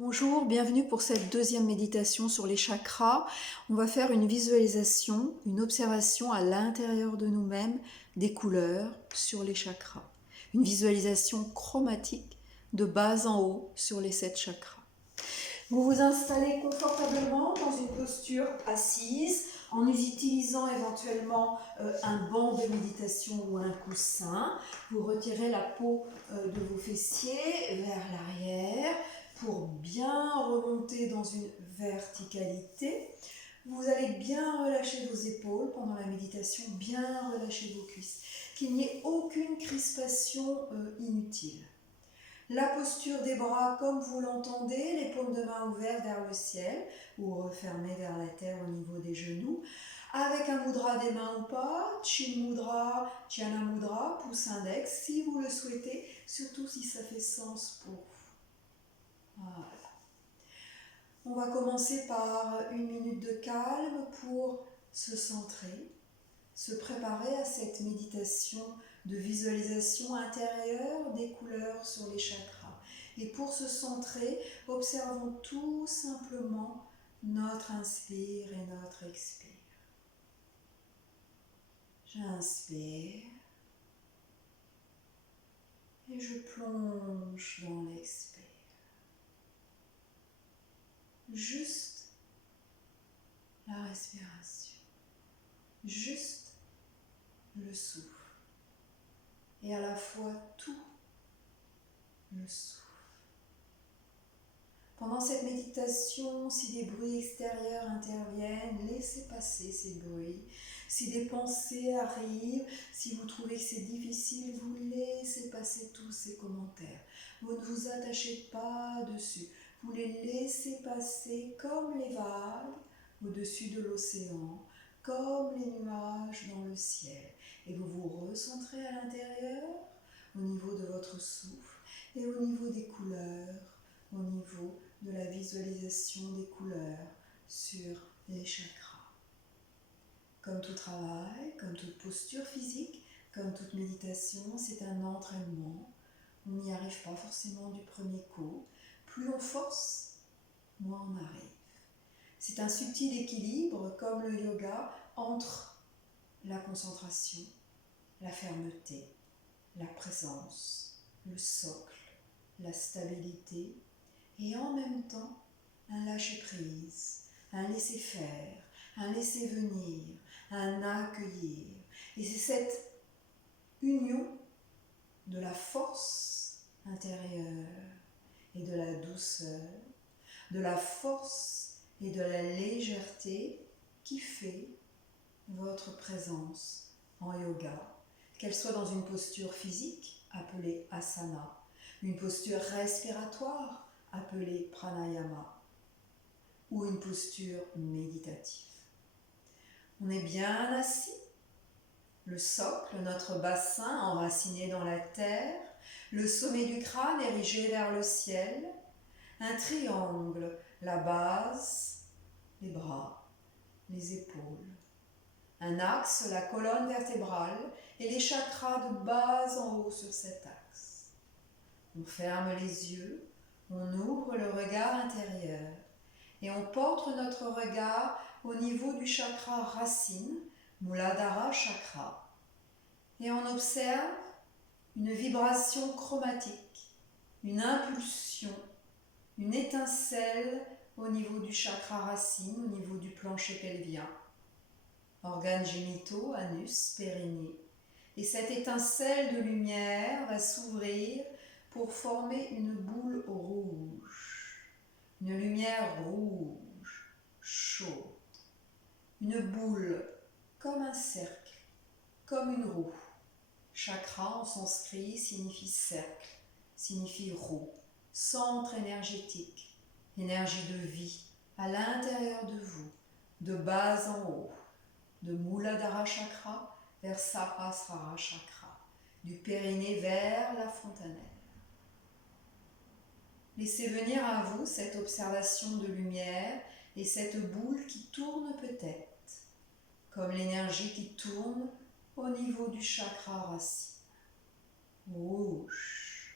Bonjour, bienvenue pour cette deuxième méditation sur les chakras. On va faire une visualisation, une observation à l'intérieur de nous-mêmes des couleurs sur les chakras. Une visualisation chromatique de bas en haut sur les 7 chakras. Vous vous installez confortablement dans une posture assise en utilisant éventuellement un banc de méditation ou un coussin. Vous retirez la peau de vos fessiers vers l'arrière pour bien remonter dans une verticalité. Vous allez bien relâcher vos épaules pendant la méditation, bien relâcher vos cuisses. Qu'il n'y ait aucune crispation inutile. La posture des bras comme vous l'entendez, les paumes de main ouvertes vers le ciel ou refermées vers la terre au niveau des genoux, avec un mudra des mains ou pas, chin mudra, dhyana mudra, pouce index, si vous le souhaitez, surtout si ça fait sens pour vous. Voilà. On va commencer par une minute de calme pour se centrer, se préparer à cette méditation de visualisation intérieure des couleurs sur les chakras. Et pour se centrer, observons tout simplement notre inspire et notre expire. J'inspire et je plonge dans l'expire. Juste la respiration, juste le souffle et à la fois tout le souffle. Pendant cette méditation, si des bruits extérieurs interviennent, laissez passer ces bruits. Si des pensées arrivent, si vous trouvez que c'est difficile, vous laissez passer tous ces commentaires. Vous ne vous attachez pas dessus. Vous les laissez passer comme les vagues au-dessus de l'océan, comme les nuages dans le ciel. Et vous vous recentrez à l'intérieur, au niveau de votre souffle et au niveau des couleurs, au niveau de la visualisation des couleurs sur les chakras. Comme tout travail, comme toute posture physique, comme toute méditation, c'est un entraînement. On n'y arrive pas forcément du premier coup. Plus on force, moins on arrive. C'est un subtil équilibre, comme le yoga, entre la concentration, la fermeté, la présence, le socle, la stabilité, et en même temps, un lâcher-prise, un laisser-faire, un laisser-venir, un accueillir. Et c'est cette union de la force intérieure et de la douceur, de la force et de la légèreté qui fait votre présence en yoga, qu'elle soit dans une posture physique appelée asana, une posture respiratoire appelée pranayama, ou une posture méditative. On est bien assis, le socle, notre bassin enraciné dans la terre, le sommet du crâne érigé vers le ciel, un triangle, la base, les bras, les épaules, un axe, la colonne vertébrale et les chakras de bas en haut sur cet axe. On ferme les yeux, on ouvre le regard intérieur et on porte notre regard au niveau du chakra racine, Muladhara chakra, et on observe une vibration chromatique, une impulsion, une étincelle au niveau du chakra racine, au niveau du plancher pelvien, organes génitaux, anus, périnée. Et cette étincelle de lumière va s'ouvrir pour former une boule rouge, une lumière rouge, chaude, une boule comme un cercle, comme une roue. Chakra en sanskrit signifie cercle, signifie roue, centre énergétique, énergie de vie à l'intérieur de vous, de bas en haut, de Muladhara chakra vers Sahasrara chakra, du périnée vers la fontanelle. Laissez venir à vous cette observation de lumière et cette boule qui tourne peut-être, comme l'énergie qui tourne au niveau du chakra racine. Rouge.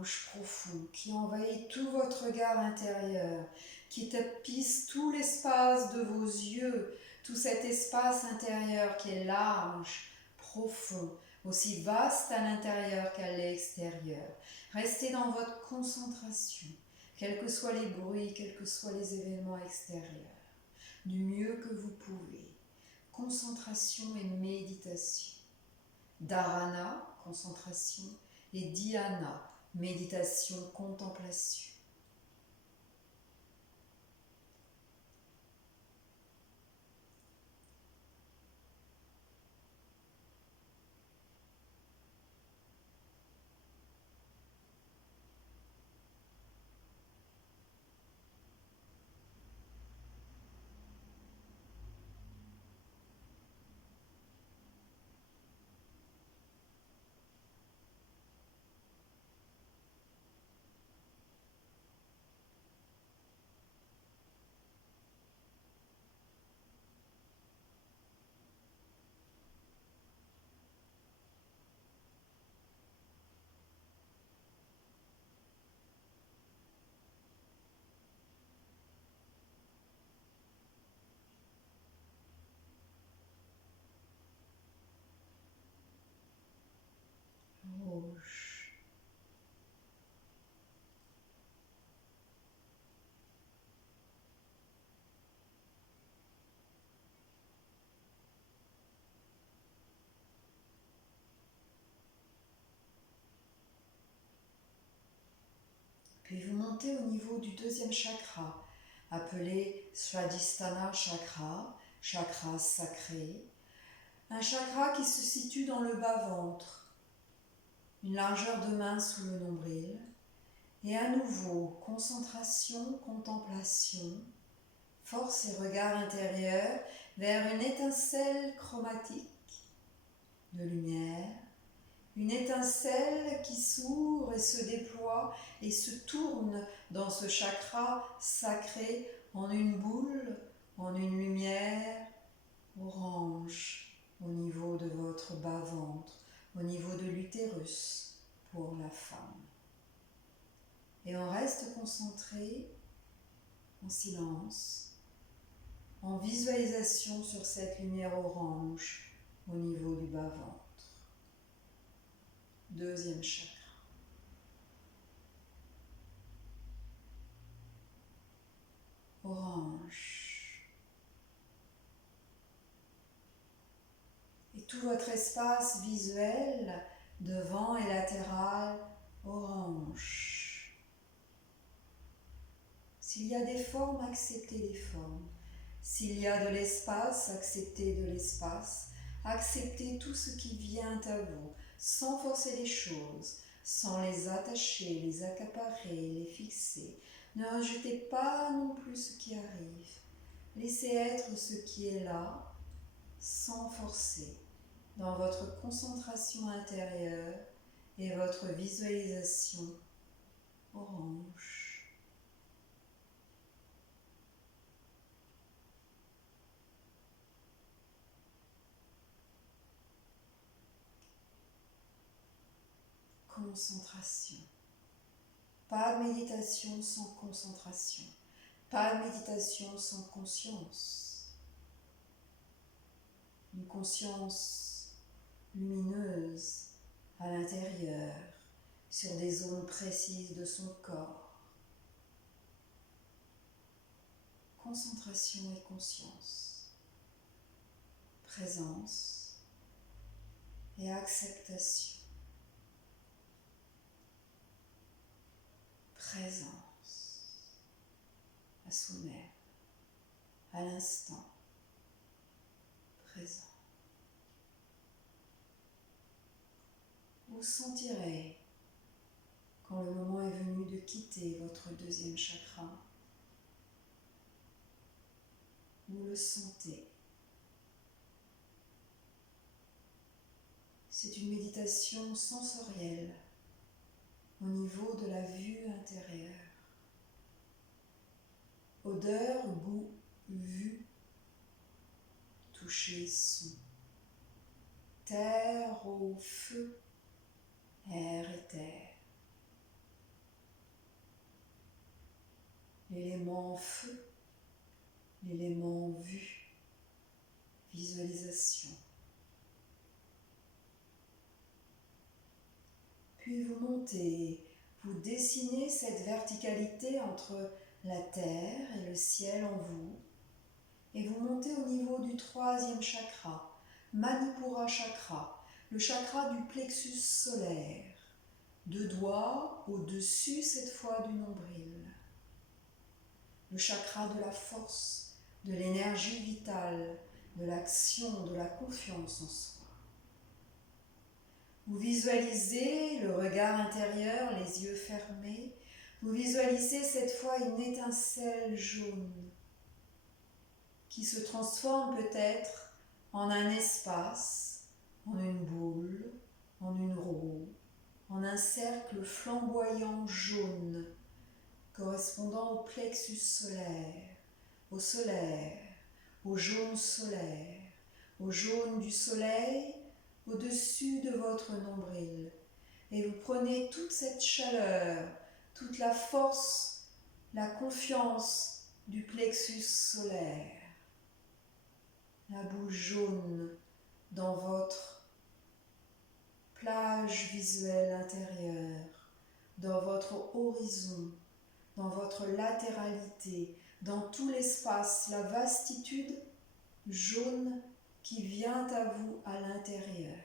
rouge profond qui envahit tout votre regard intérieur, qui tapisse tout l'espace de vos yeux, tout cet espace intérieur qui est large, profond, aussi vaste à l'intérieur qu'à l'extérieur. Restez dans votre concentration, quels que soient les bruits, quels que soient les événements extérieurs, du mieux que vous pouvez. Concentration et méditation. Dharana, concentration, et dhyana, méditation, contemplation. Rouge. Puis vous montez au niveau du deuxième chakra, appelé Svadhisthana chakra, chakra sacré. Un chakra qui se situe dans le bas-ventre, une largeur de main sous le nombril. Et à nouveau, concentration, contemplation, force et regard intérieur vers une étincelle chromatique de lumière, une étincelle qui s'ouvre et se déploie et se tourne dans ce chakra sacré en une boule, en une lumière orange au niveau de votre bas-ventre, au niveau de l'utérus pour la femme. Et on reste concentré en silence, en visualisation sur cette lumière orange au niveau du bas-ventre. Deuxième chakra. Orange. Et tout votre espace visuel, devant et latéral, orange. S'il y a des formes, acceptez les formes. S'il y a de l'espace, acceptez de l'espace. Acceptez tout ce qui vient à vous, sans forcer les choses, sans les attacher, les accaparer, les fixer. Ne rejetez pas non plus ce qui arrive. Laissez être ce qui est là, sans forcer, dans votre concentration intérieure et votre visualisation orange. Concentration. Pas de méditation sans concentration. Pas de méditation sans conscience. Une conscience lumineuse à l'intérieur, sur des zones précises de son corps. Concentration et conscience. Présence et acceptation. Présence à soi-même, à l'instant présent. Vous sentirez, quand le moment est venu de quitter votre deuxième chakra, vous le sentez. C'est une méditation sensorielle au niveau de la vue intérieure. Odeur, goût, vue, toucher, son. Terre, eau, feu, air et terre. l'élément feu, l'élément vue, visualisation. Puis vous montez, vous dessinez cette verticalité entre la terre et le ciel en vous, et vous montez au niveau du 3e chakra, Manipura chakra, le chakra du plexus solaire, 2 doigts au-dessus cette fois du nombril. Le chakra de la force, de l'énergie vitale, de l'action, de la confiance en soi. Vous visualisez le regard intérieur, les yeux fermés. Vous visualisez cette fois une étincelle jaune qui se transforme peut-être en un espace, en une boule, en une roue, en un cercle flamboyant jaune correspondant au plexus solaire, au jaune solaire, au jaune du soleil au-dessus de votre nombril. Et vous prenez toute cette chaleur, toute la force, la confiance du plexus solaire, la boule jaune dans votre plage visuelle intérieure, dans votre horizon, dans votre latéralité, dans tout l'espace, la vastitude jaune qui vient à vous à l'intérieur.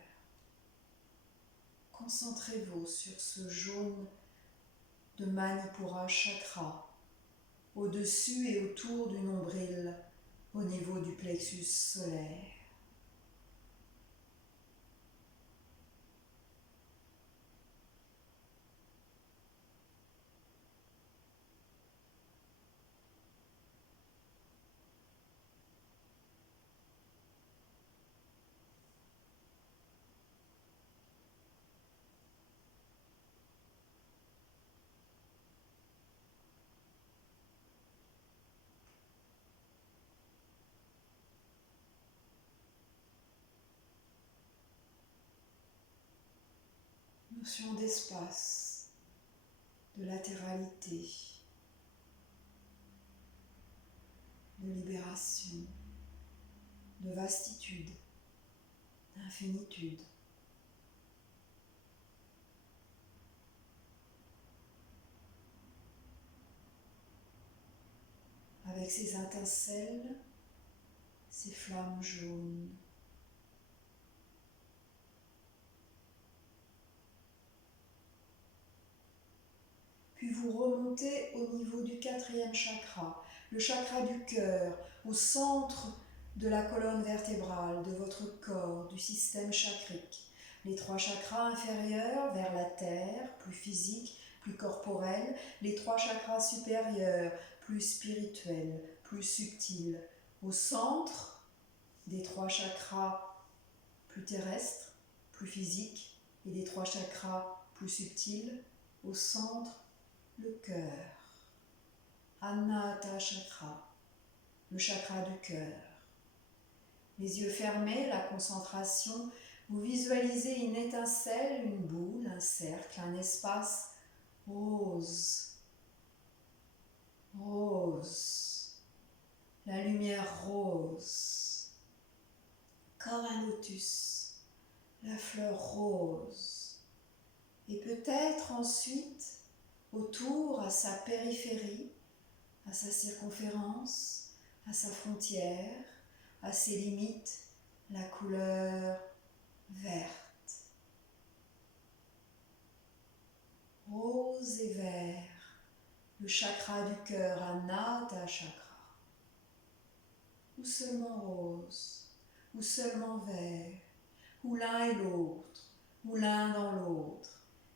Concentrez-vous sur ce jaune de Manipura chakra, au-dessus et autour du nombril, au niveau du plexus solaire. Notion d'espace, de latéralité, de libération, de vastitude, d'infinitude. Avec ces étincelles, ces flammes jaunes. Puis vous remontez au niveau du 4e chakra, le chakra du cœur, au centre de la colonne vertébrale, de votre corps, du système chakrique. Les 3 chakras inférieurs vers la terre, plus physique, plus corporel. Les 3 chakras supérieurs, plus spirituels, plus subtils. Au centre des 3 chakras plus terrestres, plus physiques, et des 3 chakras plus subtils, au centre, le cœur, Anahata chakra, le chakra du cœur. Les yeux fermés, la concentration, vous visualisez une étincelle, une boule, un cercle, un espace rose, rose, la lumière rose, comme un lotus, la fleur rose. Et peut-être ensuite, autour, à sa périphérie, à sa circonférence, à sa frontière, à ses limites, la couleur verte. Rose et vert, le chakra du cœur, Anahata chakra. Ou seulement rose, ou seulement vert, ou l'un et l'autre, ou l'un dans l'autre.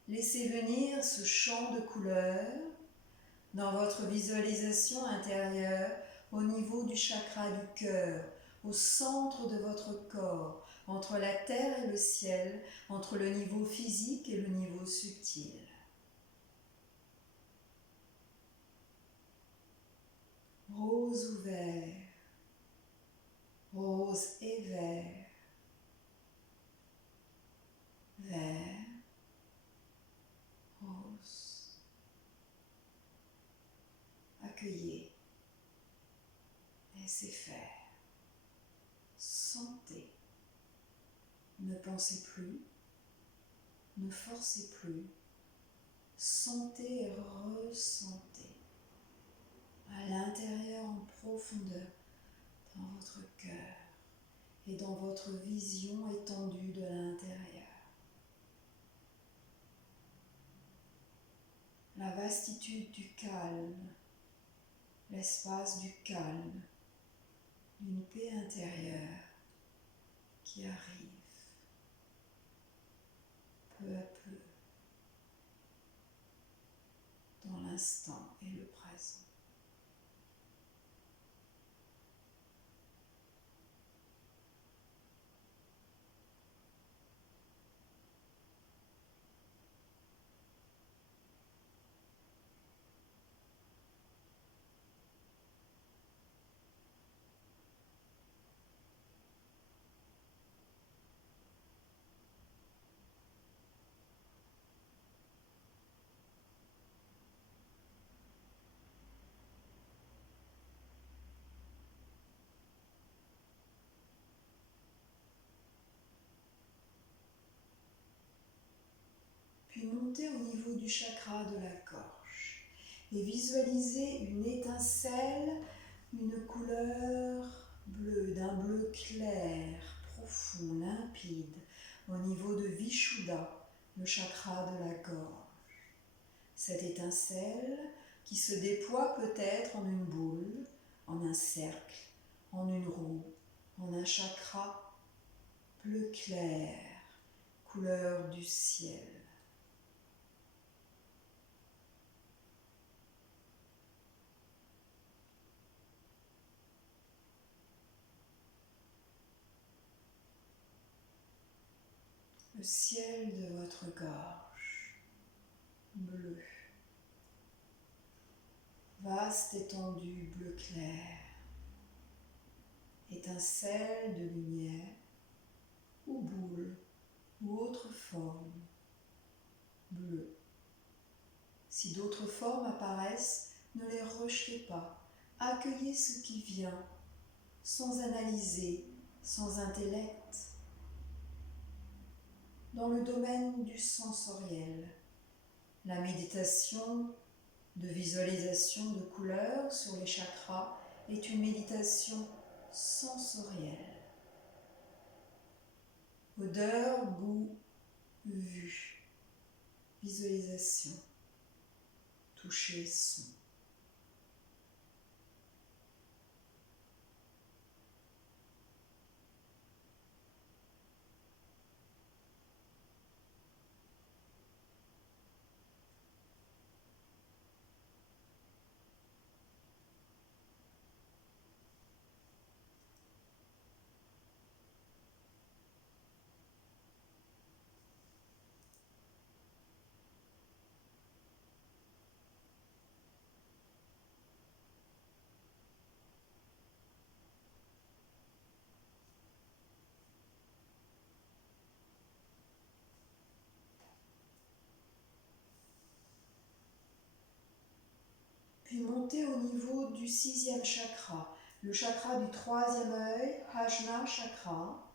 Laissez venir ce champ de couleurs dans votre visualisation intérieure au niveau du chakra du cœur, au centre de votre corps, entre la terre et le ciel, entre le niveau physique et le niveau subtil. Rose ou vert, rose et vert, vert, rose. Accueillez Laissez faire. Sentez. Ne pensez plus. Ne forcez plus. Sentez et ressentez à l'intérieur en profondeur dans votre cœur et dans votre vision étendue de l'intérieur. La vastitude du calme, l'espace du calme, d'une paix intérieure qui arrive peu à peu dans l'instant et le présent. Puis montez au niveau du chakra de la gorge et visualisez une étincelle, une couleur bleue, d'un bleu clair, profond, limpide, au niveau de Vishuddha, le chakra de la gorge. Cette étincelle qui se déploie peut-être en une boule, en un cercle, en une roue, en un chakra bleu clair, couleur du ciel. Le ciel de votre gorge, bleu, vaste étendue bleu clair, étincelle de lumière ou boule ou autre forme, bleue. Si d'autres formes apparaissent, ne les rejetez pas, accueillez ce qui vient, sans analyser, sans intellect. Dans le domaine du sensoriel, la méditation de visualisation de couleurs sur les chakras est une méditation sensorielle. Odeur, goût, vue, visualisation, toucher, son. Puis montez au niveau du 6e chakra, le chakra du 3e œil, Ajna chakra,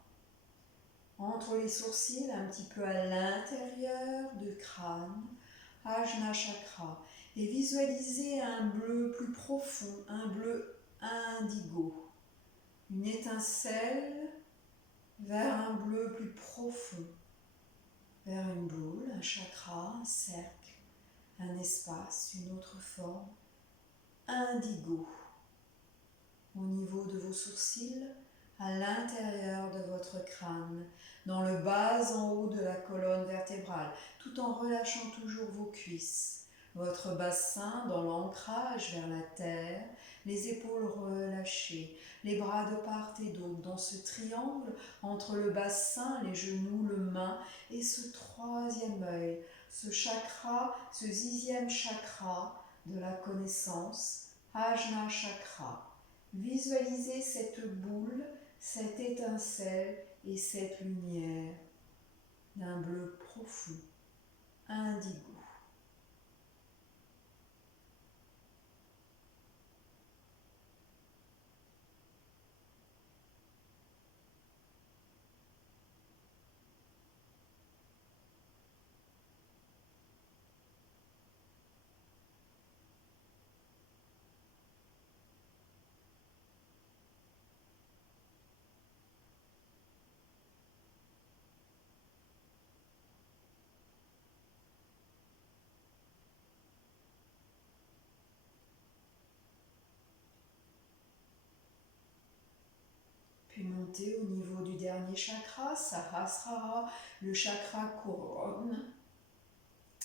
entre les sourcils, un petit peu à l'intérieur du crâne, Ajna chakra, et visualisez un bleu plus profond, un bleu indigo, une étincelle vers un bleu plus profond, vers une boule, un chakra, un cercle, un espace, une autre forme, indigo, au niveau de vos sourcils, à l'intérieur de votre crâne, dans le bas en haut de la colonne vertébrale, tout en relâchant toujours vos cuisses, votre bassin dans l'ancrage vers la terre, les épaules relâchées, les bras de part et d'autre, dans ce triangle entre le bassin, les genoux, le main et ce 3e œil, ce chakra, ce 6e chakra de la connaissance, Ajna chakra. Visualisez cette boule, cette étincelle et cette lumière d'un bleu profond, indigo. Puis montez au niveau du dernier chakra, Sahasrara, le chakra couronne.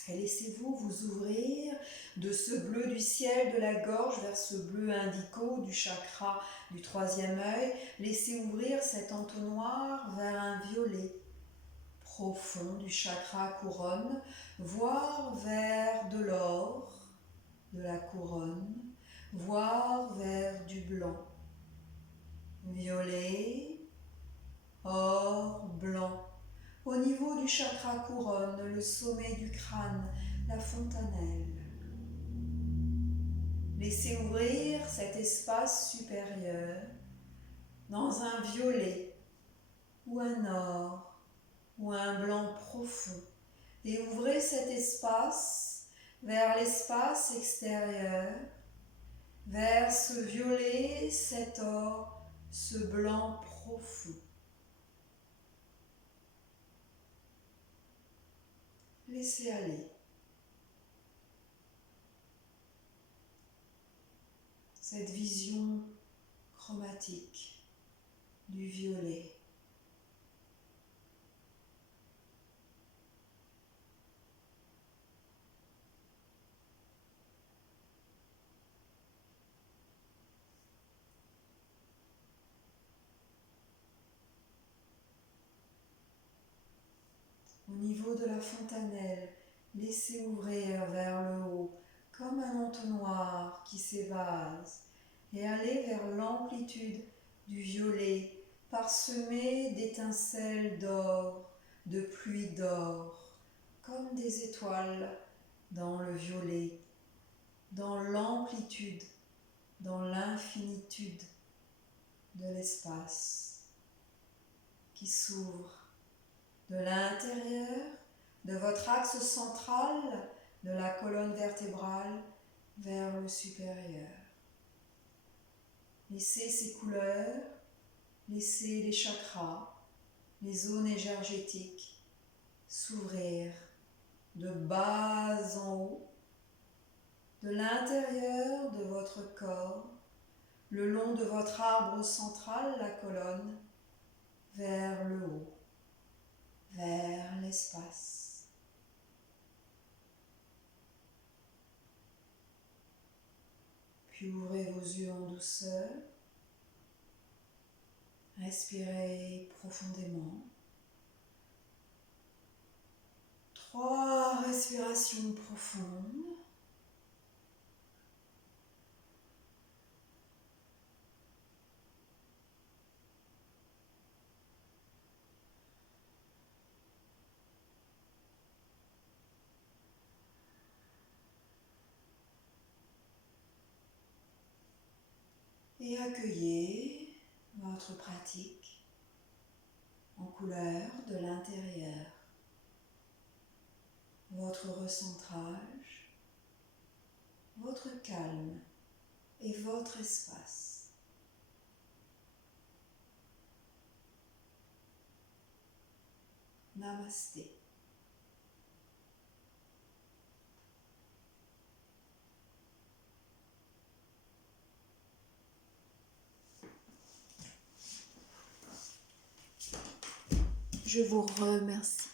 Et laissez-vous vous ouvrir de ce bleu du ciel de la gorge vers ce bleu indigo du chakra du troisième œil. Laissez ouvrir cet entonnoir vers un violet profond du chakra couronne, voire vers de l'or de la couronne, voire vers du blanc. Violet, or, blanc. Au niveau du chakra couronne, le sommet du crâne, la fontanelle. Laissez ouvrir cet espace supérieur dans un violet ou un or ou un blanc profond et ouvrez cet espace vers l'espace extérieur, vers ce violet, cet or, ce blanc profond. Laissez aller. Cette vision chromatique du violet. Au niveau de la fontanelle, laissez ouvrir vers le haut comme un entonnoir qui s'évase et allez vers l'amplitude du violet parsemé d'étincelles d'or, de pluie d'or, comme des étoiles dans le violet, dans l'amplitude, dans l'infinitude de l'espace qui s'ouvre de l'intérieur de votre axe central de la colonne vertébrale vers le supérieur. Laissez ces couleurs, laissez les chakras, les zones énergétiques s'ouvrir de bas en haut, de l'intérieur de votre corps, le long de votre arbre central, la colonne, vers le haut, vers l'espace. Puis ouvrez vos yeux en douceur, respirez profondément. 3 respirations profondes. Et accueillez votre pratique en couleur de l'intérieur, votre recentrage, votre calme et votre espace. Namasté. Je vous remercie.